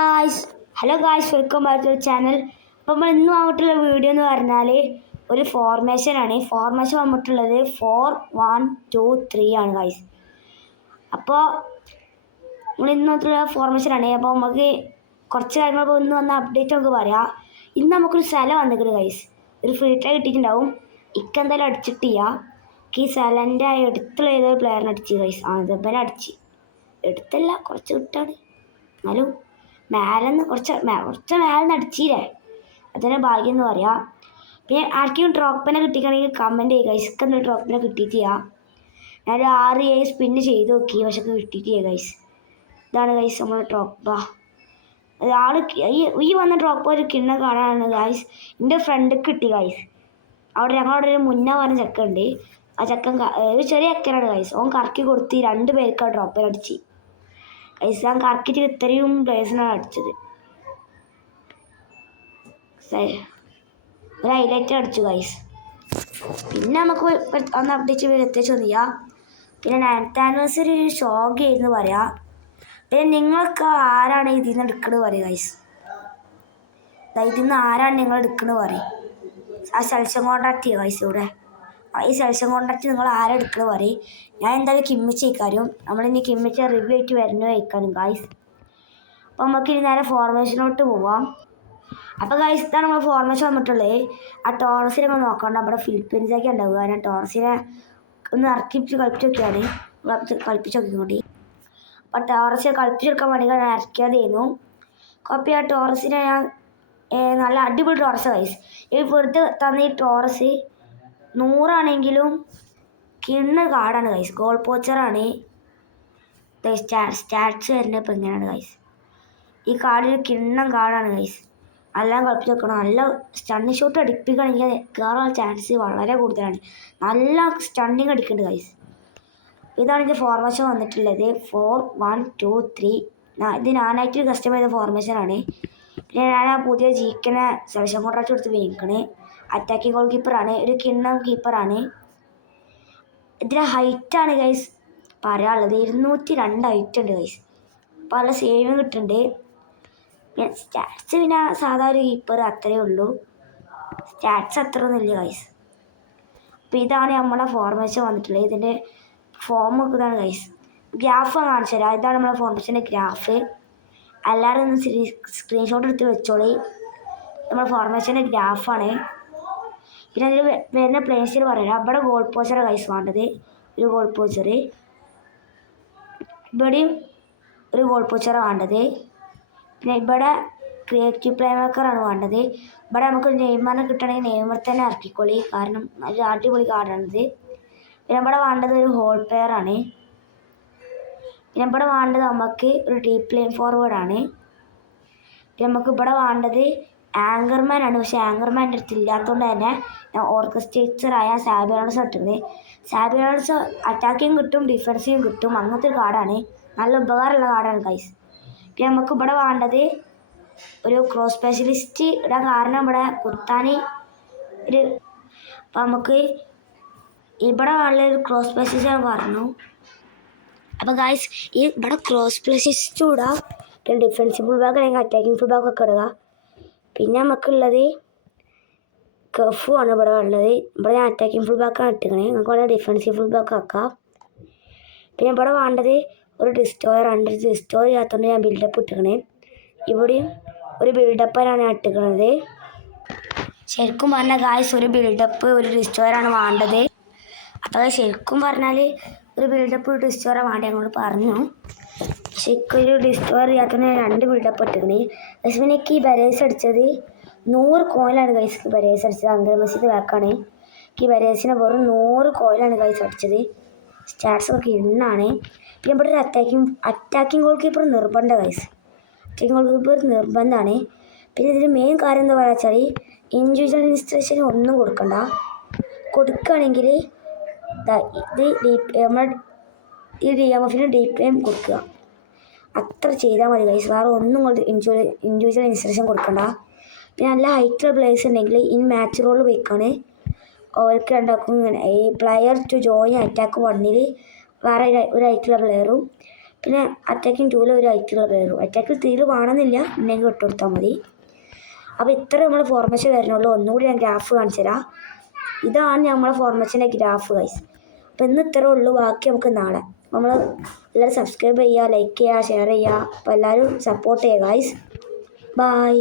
Guys hello guys welcome back to channel. അപ്പോൾ നമ്മൾ ഇന്ന് വന്നിട്ടുള്ള വീഡിയോ എന്ന് പറഞ്ഞാൽ ഒരു ഫോർമേഷനാണ്. ഫോർമേഷൻ വന്നിട്ടുള്ളത് 4-1-2-3 ആണ് ഗായ്സ്. അപ്പോൾ നമ്മൾ ഇന്ന് വന്നിട്ടുള്ള ഫോർമേഷനാണ്. അപ്പോൾ നമുക്ക് കുറച്ച് കാര്യങ്ങൾ ഇന്ന് വന്ന അപ്ഡേറ്റ് നമുക്ക് പറയാം. ഇന്ന് നമുക്കൊരു സ്ഥലം വന്നിട്ടുണ്ട് ഗായ്സ്. ഒരു ഫ്രീ ട്രൈ കിട്ടിയിട്ടുണ്ടാവും. എന്തായാലും അടിച്ചിട്ടില്ല. ഈ സ്ഥലൻ്റെ എടുത്തുള്ള ഏതൊരു പ്ലെയറിനെ അടിച്ച് ഗായ്സ്. അതേപോലെ അടിച്ച് എടുത്തല്ല കുറച്ച് കിട്ടാണ്, എന്നാലും മേലെന്ന് കുറച്ച് മേലെന്ന് അടിച്ചില്ലേ, അതിനെ ഭാഗ്യം എന്ന് പറയാം. പിന്നെ ആർക്കെങ്കിലും ഡ്രോപ്പിനെ കിട്ടിക്കണമെങ്കിൽ കമൻറ്റ് ചെയ്യുക ഗൈസ്. എന്തൊരു ഡ്രോപ്പിനെ കിട്ടിയിട്ടില്ല. ഞാൻ 6-7 സ്പിന്ന് ചെയ്ത് നോക്കി, പക്ഷെ കിട്ടിയിട്ടില്ല ഗൈസ്. ഇതാണ് ഗൈസ് നമ്മുടെ ഡ്രോപ്പ്. ആൾ ഈ വന്ന ഡ്രോപ്പ് ഒരു കിണ്ണം കാണാനാണ് ഗൈസ്. എൻ്റെ ഫ്രണ്ടിക്ക് കിട്ടി ഗൈസ്. ഞങ്ങളവിടെ ഒരു മുന്നേ പറഞ്ഞ ചെക്കുണ്ട്. ആ ചെക്കൻ ഒരു ചെറിയ ചെക്കനാണ് ഗൈസ്. ഓൻ കറക്കി കൊടുത്ത് 2 പേർക്ക് ആ ഡ്രോപ്പിൽ അടിച്ച് ഗൈസ്. ഞാൻ കറക്കിയിട്ട് ഇത്രയും പ്ലേസിനാണ് അടിച്ചത്. ഒരു ഹൈലൈറ്റ് അടിച്ചു ഗൈസ്. പിന്നെ നമുക്ക് ഒന്ന് അപ്ഡേറ്റ് ചെയ്ത് എത്തിച്ചു ചെയ്യാം. പിന്നെ 9th ആനിവേഴ്സറി ഷോക്ക് എന്ന് പറയാം. പിന്നെ നിങ്ങൾക്ക് ആരാണ് ഇതിൽ നിന്ന് എടുക്കുന്നത് പറയും ഗൈസ്. ഇതിൽ നിന്ന് ആരാണ് നിങ്ങൾ എടുക്കുന്നത് പറയും. ആ സെലക്ഷൻ കോൺട്രാക്ട് ചെയ്യുക ഗൈസ്. ഇവിടെ ഈ സെലക്ഷൻ കോൺട്രാക്ട് നിങ്ങൾ ആരാ എടുക്കുന്നത് പറയും. ഞാൻ എന്തായാലും കിമ്മിച്ച് വയ്ക്കാനും നമ്മളിനി കിമ്മിച്ച റിവ്യൂ ആയിട്ട് വരുന്ന വയ്ക്കാനും ഗൈസ്. അപ്പോൾ നമുക്ക് ഇനി നേരെ ഫോർമേഷനോട്ട് പോവാം. അപ്പോൾ ഗൈസ് ഇതാണ് നമ്മൾ ഫോർമേഷൻ വന്നിട്ടുള്ളത്. ആ ടോറസിനെ നമ്മൾ നോക്കണ്ട, അവിടെ ഫിലിപ്പീൻസൊക്കെ ഉണ്ടാവുക. ഞാൻ ടോറസിനെ ഒന്ന് ഇറക്കിപ്പിച്ച് കളിപ്പിച്ച് നോക്കിയാണ് കളിപ്പിച്ച് നോക്കിക്കൂടി. അപ്പോൾ ടോറസിനെ കളിപ്പിച്ചെടുക്കാൻ വേണ്ടി ഞാൻ ഇറക്കിയതായിരുന്നു. അപ്പോൾ ആ ടോറസിനെ ഞാൻ നല്ല അടിപൊളി ടോറസ് ഗൈസ്. ഈ വെറുതെ തന്ന ഈ ടോറസ് 100 കിണ്ണ് കാർഡാണ് ഗൈസ്. ഗോൾ പോച്ചറാണ്. സ്റ്റാറ്റ്സ് വരുന്നത് ഇപ്പോൾ എങ്ങനെയാണ് ഗൈസ്. ഈ കാർഡിൽ കിണ്ണം കാർഡാണ് ഗൈസ്. എല്ലാം കളിപ്പിച്ച് വെക്കണം. നല്ല സ്റ്റണ്ണിങ് ഷോട്ട് അടിപ്പിക്കുകയാണെങ്കിൽ കയറാൻ ചാൻസ് വളരെ കൂടുതലാണ്. നല്ല സ്റ്റണ്ണിങ് അടിക്കുന്നുണ്ട് ഗൈസ്. ഇതാണ് എൻ്റെ ഫോർമേഷൻ വന്നിട്ടുള്ളത് 4-1-2-3. ഇത് ഞാനായിട്ട് കസ്റ്റമർ ചെയ്ത ഫോർമേഷനാണ്. പിന്നെ ഞാൻ ആ പുതിയ ജീക്കനെ സെലക്ഷൻ കോൺട്രാക്ട് കൊടുത്ത് വേങ്ങിക്കണേ. Attacking goal കീപ്പറാണ്. ഒരു കിണ്ണം കീപ്പറാണ്. ഇതിൻ്റെ ഹൈറ്റാണ് ഗൈസ് പറയാനുള്ളത്. 202 ഹൈറ്റ് ഉണ്ട് ഗൈസ്. അപ്പോൾ നല്ല സേവിങ് കിട്ടുന്നുണ്ട്. പിന്നെ സ്റ്റാറ്റ്സ് പിന്നെ സാധാ ഒരു കീപ്പർ അത്രയേ ഉള്ളൂ. സ്റ്റാറ്റ്സ് അത്ര ഒന്നുമില്ല ഗൈസ്. അപ്പോൾ ഇതാണ് നമ്മളെ ഫോർമേഷൻ വന്നിട്ടുള്ളത്. ഇതിൻ്റെ ഫോം ഒക്കെ ഇതാണ് ഗൈസ്. ഗ്രാഫ് കാണിച്ചു തരാം. ഇതാണ് നമ്മളെ ഫോർമേഷൻ്റെ ഗ്രാഫ്. എല്ലാവരും ഒന്ന് സ്ക്രീൻഷോട്ട് എടുത്ത് വെച്ചോളി. നമ്മുടെ ഫോർമേഷൻ്റെ ഗ്രാഫാണ്. പിന്നെ അതിൽ വരുന്ന പ്ലേസിൽ പറയാം. ഇവിടെ ഗോൾ പോച്ചറാണ് ഗൈസ് വേണ്ടത്. ഒരു ഗോൾ പോച്ചർ. ഇവിടെയും ഒരു ഗോൾ പോച്ചറാണ് വേണ്ടത്. പിന്നെ ഇവിടെ ക്രിയേറ്റീവ് പ്ലേ മേക്കറാണ് വേണ്ടത്. ഇവിടെ നമുക്ക് നെയ്മറിനെ കിട്ടണമെങ്കിൽ നെയ്മർ തന്നെ ഇറക്കിക്കോളി, കാരണം നല്ല അടിപൊളി കാർഡാണിത്. പിന്നെ ഇവിടെ വേണ്ടത് ഒരു ഹോൾ പ്ലെയറാണ്. പിന്നെ ഇവിടെ വേണ്ടത് നമുക്ക് ഒരു ഡീപ്പ് ലൈൻ ഫോർവേഡാണ്. പിന്നെ നമുക്ക് ഇവിടെ വേണ്ടത് ആങ്കർമാനാണ്. പക്ഷേ ആങ്കർമാൻ്റെ അടുത്ത് ഇല്ലാത്തതുകൊണ്ട് തന്നെ ഞാൻ ഓർക്കസ്ട്രേറ്ററായ സാബി അലോൺസോ ഇട്ടിരുന്നത്. സാബി അലോൺസോ അറ്റാക്കിങ് കിട്ടും ഡിഫൻസീവും കിട്ടും. അങ്ങനത്തെ ഒരു കാർഡാണ്. നല്ല ഉപകാരമുള്ള കാർഡാണ് ഗൈസ്. പിന്നെ നമുക്ക് ഇവിടെ വേണ്ടത് ഒരു ക്രോസ് സ്പെഷ്യലിസ്റ്റ് ഇടാൻ, കാരണം ഇവിടെ കുത്താൻ ഒരു അപ്പം നമുക്ക് ഇവിടെ വേണ്ട ഒരു ക്രോസ് സ്പെഷ്യലിസ്റ്റ് ഞാൻ പറഞ്ഞു. അപ്പോൾ ഗൈസ് ഈ ഇവിടെ ക്രോസ് സ്പെഷ്യലിസ്റ്റും ഇടാം. പിന്നെ ഡിഫൻസീവ് ഫുൾ ബാക്ക് അല്ലെങ്കിൽ അറ്റാക്കിംഗ് ഫുൾ ബാക്ക് ഒക്കെ ഇടുക. പിന്നെ നമുക്കുള്ളത് കഫു ആണ് ഇവിടെ ഉള്ളത്. ഇവിടെ ഞാൻ അറ്റാക്കിംഗ് ഫുൾ ബാക്കാണ് ഇട്ടിക്കണേ. നമുക്ക് ഇവിടെ ഡിഫൻസീവ് ഫുൾ ബാക്ക് ആക്കാം. പിന്നെ ഇവിടെ വേണ്ടത് ഒരു ഡിസ്റ്റോയർ ആണ്. ഡിസ്റ്റോയർ ചെയ്യാത്തതുകൊണ്ട് ഞാൻ ബിൽഡപ്പ് ഇട്ടിക്കണേ. ഇവിടെയും ഒരു ബിൽഡപ്പാണ് ഞാൻ ഇട്ടിക്കണത്. ശരിക്കും പറഞ്ഞാൽ ഗായ്സ് ഒരു ബിൽഡപ്പ് ഒരു ഡിസ്റ്റോയറാണ് വേണ്ടത്. അപ്പോൾ ശരിക്കും പറഞ്ഞാൽ ഒരു ബിൽഡപ്പ് ഒരു ഡിസ്റ്റോയറാണ് വേണ്ടത് ഞങ്ങളോട് പറഞ്ഞു. ശരിക്കും ഒരു ഡിസ്റ്റോയർ ചെയ്യാത്തതുകൊണ്ട് ഞാൻ 2 ബിൽഡപ്പ് ഇട്ടിക്കണേ. പക്ഷേ പിന്നെ ഈ ബരേസ് അടിച്ചത് 100 കോയിലാണ് ഗൈസ്. ബരേസ് അടിച്ചത് അന്തർ മസീദ് ബാക്കാണ്. ഈ ബരേസിനെ വെറും 100 കോയിലാണ് ഗൈസ് അടിച്ചത്. സ്റ്റാറ്റ്സ് ഒക്കെ ഇന്നാണ്. പിന്നെ ഇവിടെ ഒരു അറ്റാക്കിംഗ് ഗോൾ കീപ്പർ നിർബന്ധം ഗൈസ്. അറ്റാക്കിംഗ് ഗോൾ കീപ്പർ നിർബന്ധമാണ്. പിന്നെ ഇതിന് മെയിൻ കാര്യം എന്താ പറയുക വെച്ചാൽ ഇൻഡിവിജ്വൽ ഇൻസ്ട്രക്ഷൻ ഒന്നും കൊടുക്കണ്ട. കൊടുക്കുകയാണെങ്കിൽ ഇത് നമ്മൾ ഈ DMFന് ഡീപ്പ് ഗെയിം കൊടുക്കുക, അത്ര ചെയ്താൽ മതി ഗൈസ്. വേറെ ഒന്നും ഇൻഡിവിജ്വൽ ഇൻസ്ട്രക്ഷൻ കൊടുക്കണ്ട. പിന്നെ നല്ല ഹൈറ്റുള്ള പ്ലേയേഴ്സ് ഉണ്ടെങ്കിൽ ഇൻ മാച്ച് റോൾ വെക്കാണ്. അവർക്ക് ഉണ്ടാക്കും ഇങ്ങനെ ഈ പ്ലെയർ ടു ജോയിൻ അറ്റാക്ക് 1 വേറെ ഒരു ഹൈറ്റുള്ള പ്ലെയറും പിന്നെ അറ്റാക്കിങ് 2 ഒരു ഐറ്റുള്ള പേരും. അറ്റാക്കിൽ 3 വേണമെന്നില്ല, ഉണ്ടെങ്കിൽ ഇട്ട് കൊടുത്താൽ മതി. അപ്പോൾ ഇത്ര നമ്മൾ ഫോർമേഷൻ വരുന്നുള്ളൂ. ഒന്നുകൂടി ഞാൻ ഗ്രാഫ് കാണിച്ചു തരാം. ഇതാണ് നമ്മളെ ഫോർമേഷൻ്റെ ഗ്രാഫ് ഗൈസ്. അപ്പോൾ ഇന്ന് ഇത്രേ ഉള്ളൂ. ബാക്കി നമുക്ക് നാളെ. നമ്മൾ എല്ലാവരും സബ്സ്ക്രൈബ് ചെയ്യുക, ലൈക്ക് ചെയ്യുക, ഷെയർ ചെയ്യുക. അപ്പോൾ എല്ലാവരും സപ്പോർട്ട് ചെയ്യുക ഗൈസ്. ബൈ.